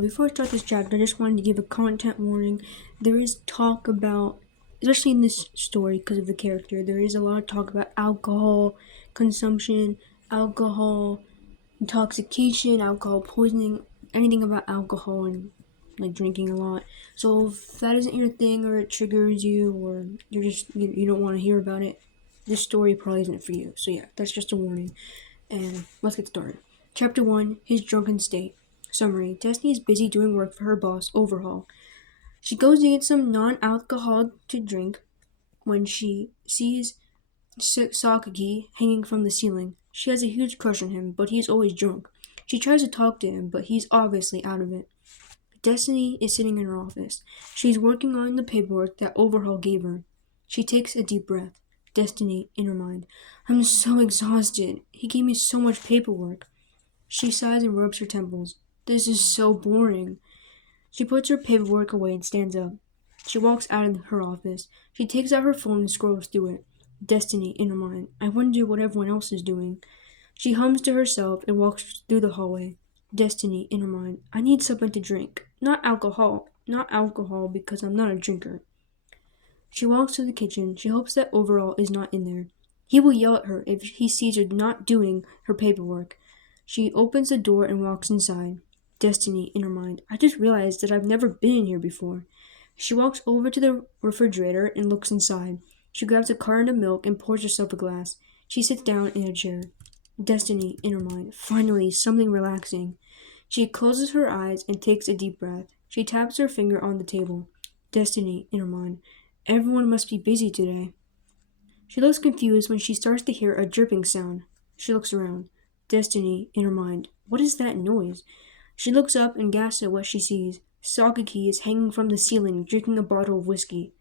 Before I start this chapter, I just wanted to give a content warning. There is talk about, especially in this story because of the character, there is a lot of talk about alcohol consumption, alcohol intoxication, alcohol poisoning, anything about alcohol and like drinking a lot. So if that isn't your thing or it triggers you or you don't want to hear about it, this story probably isn't for you. So yeah, that's just a warning. And let's get started. Chapter 1, His Drunken State. Summary. Destiny is busy doing work for her boss, Overhaul. She goes to get some non-alcoholic to drink when she sees Sakaki hanging from the ceiling. She has a huge crush on him, but he is always drunk. She tries to talk to him, but he's obviously out of it. Destiny is sitting in her office. She's working on the paperwork that Overhaul gave her. She takes a deep breath. Destiny in her mind. I'm so exhausted. He gave me so much paperwork. She sighs and rubs her temples. This is so boring. She puts her paperwork away and stands up. She walks out of her office. She takes out her phone and scrolls through it. Destiny in her mind. I wonder what everyone else is doing. She hums to herself and walks through the hallway. Destiny in her mind. I need something to drink. Not alcohol. Not alcohol because I'm not a drinker. She walks to the kitchen. She hopes that Overall is not in there. He will yell at her if he sees her not doing her paperwork. She opens the door and walks inside. Destiny in her mind. I just realized that I've never been in here before. She walks over to the refrigerator and looks inside. She grabs a carton of milk and pours herself a glass. She sits down in a chair. Destiny in her mind. Finally, something relaxing. She closes her eyes and takes a deep breath. She taps her finger on the table. Destiny in her mind. Everyone must be busy today. She looks confused when she starts to hear a dripping sound. She looks around. Destiny in her mind. What is that noise? She looks up and gasps at what she sees. Sakaki is hanging from the ceiling, drinking a bottle of whiskey.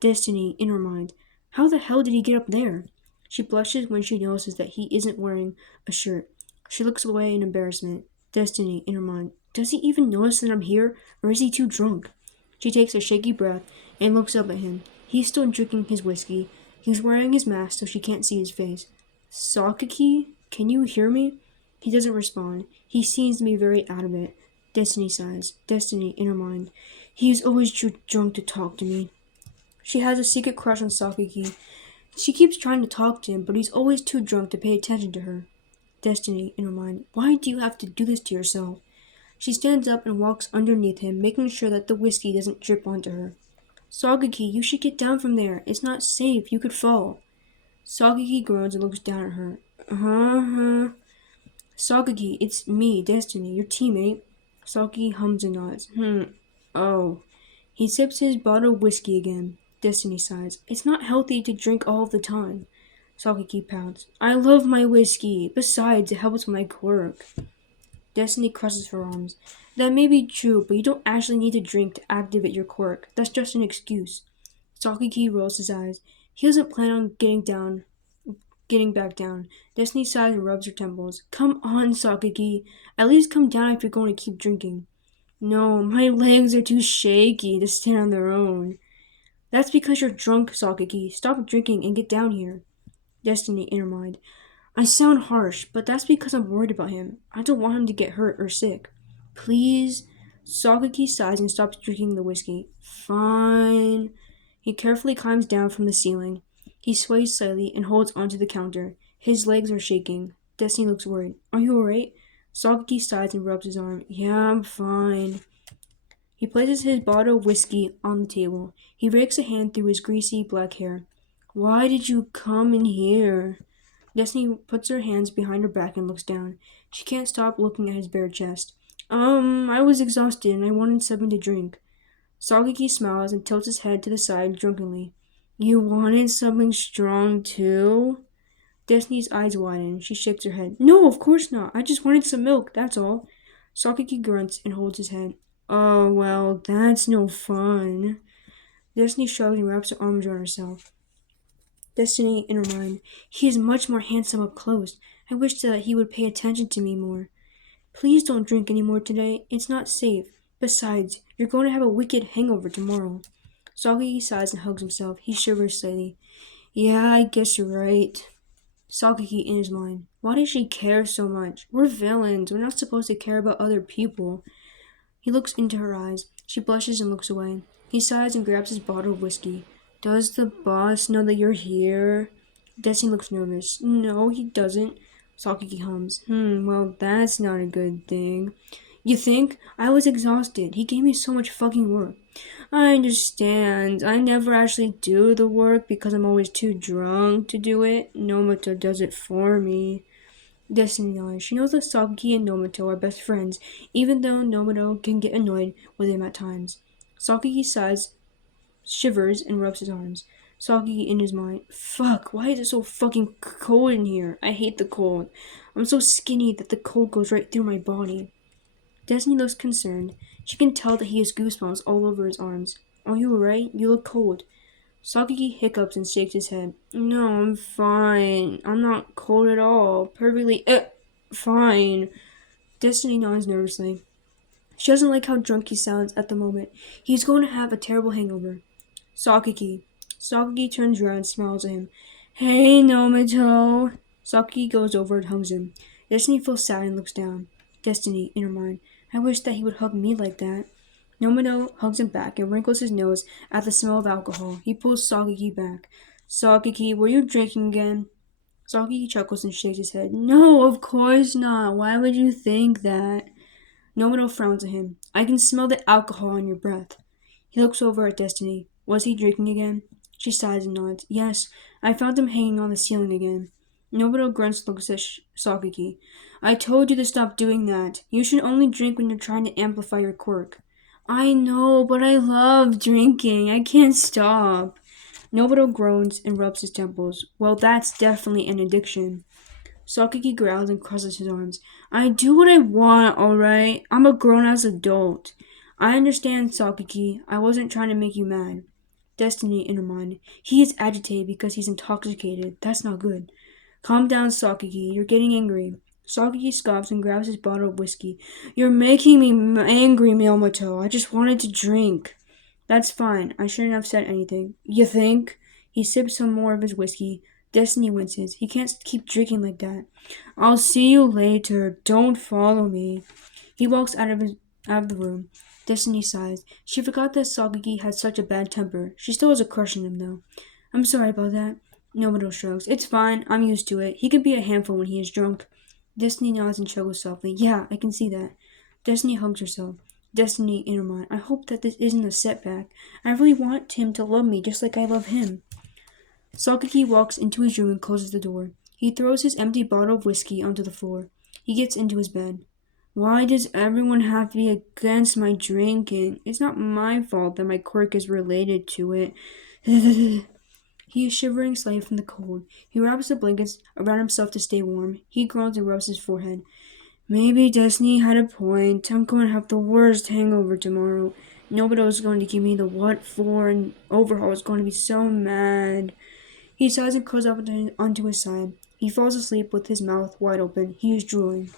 Destiny in her mind. How the hell did he get up there? She blushes when she notices that he isn't wearing a shirt. She looks away in embarrassment. Destiny in her mind. Does he even notice that I'm here, or is he too drunk? She takes a shaky breath and looks up at him. He's still drinking his whiskey. He's wearing his mask so she can't see his face. Sakaki, can you hear me? He doesn't respond. He seems to be very out of it. Destiny sighs. Destiny in her mind. He's always too drunk to talk to me. She has a secret crush on Sakaki. She keeps trying to talk to him, but he's always too drunk to pay attention to her. Destiny in her mind. Why do you have to do this to yourself? She stands up and walks underneath him, making sure that the whiskey doesn't drip onto her. Sagaki, you should get down from there. It's not safe. You could fall. Sagaki groans and looks down at her. Uh-huh. Sagaki, it's me, Destiny, your teammate. Sagaki hums and nods. Oh. He sips his bottle of whiskey again. Destiny sighs. It's not healthy to drink all the time. Sagaki pouts. I love my whiskey. Besides, it helps with my quirk. Destiny crosses her arms. That may be true, but you don't actually need to drink to activate your quirk. That's just an excuse. Sakaki rolls his eyes. He doesn't plan on getting back down. Destiny sighs and rubs her temples. Come on, Sakaki. At least come down if you're going to keep drinking. No, my legs are too shaky to stand on their own. That's because you're drunk, Sakaki. Stop drinking and get down here. Destiny in her mind. I sound harsh, but that's because I'm worried about him. I don't want him to get hurt or sick. Please? Sagaki sighs and stops drinking the whiskey. Fine. He carefully climbs down from the ceiling. He sways slightly and holds onto the counter. His legs are shaking. Destiny looks worried. Are you alright? Sagaki sighs and rubs his arm. Yeah, I'm fine. He places his bottle of whiskey on the table. He rakes a hand through his greasy black hair. Why did you come in here? Destiny puts her hands behind her back and looks down. She can't stop looking at his bare chest. I was exhausted and I wanted something to drink. Sagaki smiles and tilts his head to the side drunkenly. You wanted something strong too? Destiny's eyes widen. She shakes her head. No, of course not. I just wanted some milk, that's all. Sagaki grunts and holds his head. Oh, well, that's no fun. Destiny shrugs and wraps her arms around herself. Destiny in her mind. He is much more handsome up close. I wish that he would pay attention to me more. Please don't drink any more today. It's not safe. Besides, you're going to have a wicked hangover tomorrow. Saki sighs and hugs himself. He shivers slightly. Yeah, I guess you're right. Sakaki in his mind. Why does she care so much? We're villains. We're not supposed to care about other people. He looks into her eyes. She blushes and looks away. He sighs and grabs his bottle of whiskey. Does the boss know that you're here? Destiny looks nervous. No, he doesn't. Sakiki hums. Well, that's not a good thing. You think? I was exhausted. He gave me so much fucking work. I understand. I never actually do the work because I'm always too drunk to do it. Nomoto does it for me. Destiny nods. She knows that Sakiki and Nomoto are best friends, even though Nomoto can get annoyed with him at times. Sakiki sighs, shivers, and rubs his arms. Sakiki in his mind. Fuck, why is it so fucking cold in here? I hate the cold. I'm so skinny that the cold goes right through my body. Destiny looks concerned. She can tell that he has goosebumps all over his arms. Are you alright? You look cold. Sakiki hiccups and shakes his head. No, I'm fine. I'm not cold at all. Perfectly, fine. Destiny nods nervously. She doesn't like how drunk he sounds at the moment. He's going to have a terrible hangover. Sakiki. Sakiki turns around and smiles at him. Hey, Nomoto. Sakiki goes over and hugs him. Destiny feels sad and looks down. Destiny, in her mind. I wish that he would hug me like that. Nomoto hugs him back and wrinkles his nose at the smell of alcohol. He pulls Sakiki back. Sakiki, were you drinking again? Sakiki chuckles and shakes his head. No, of course not. Why would you think that? Nomoto frowns at him. I can smell the alcohol in your breath. He looks over at Destiny. Was he drinking again? She sighs and nods. Yes, I found him hanging on the ceiling again. Nobuto grunts and looks at Sakiki. I told you to stop doing that. You should only drink when you're trying to amplify your quirk. I know, but I love drinking. I can't stop. Nobuto groans and rubs his temples. Well, that's definitely an addiction. Sakiki growls and crosses his arms. I do what I want, alright? I'm a grown-ass adult. I understand, Sakiki. I wasn't trying to make you mad. Destiny in her mind. He is agitated because he's intoxicated. That's not good. Calm down, Sakiki. You're getting angry. Sakiki scoffs and grabs his bottle of whiskey. You're making me angry, Miyamoto. I just wanted to drink. That's fine. I shouldn't have said anything. You think? He sips some more of his whiskey. Destiny winces. He can't keep drinking like that. I'll see you later. Don't follow me. He walks out of the room. Destiny sighs. She forgot that Sakiki had such a bad temper. She still has a crush on him, though. I'm sorry about that. Nobuto shrugs. It's fine. I'm used to it. He can be a handful when he is drunk. Destiny nods and chuckles softly. Yeah, I can see that. Destiny hugs herself. Destiny in her mind. I hope that this isn't a setback. I really want him to love me just like I love him. Sakiki walks into his room and closes the door. He throws his empty bottle of whiskey onto the floor. He gets into his bed. Why does everyone have to be against my drinking? It's not my fault that my quirk is related to it. He is shivering slightly from the cold. He wraps the blankets around himself to stay warm. He groans and rubs his forehead. Maybe Destiny had a point. I'm going to have the worst hangover tomorrow. Nobuto is going to give me the what for, and Overhaul is going to be so mad. He sighs and curls up onto his side. He falls asleep with his mouth wide open. He is drooling.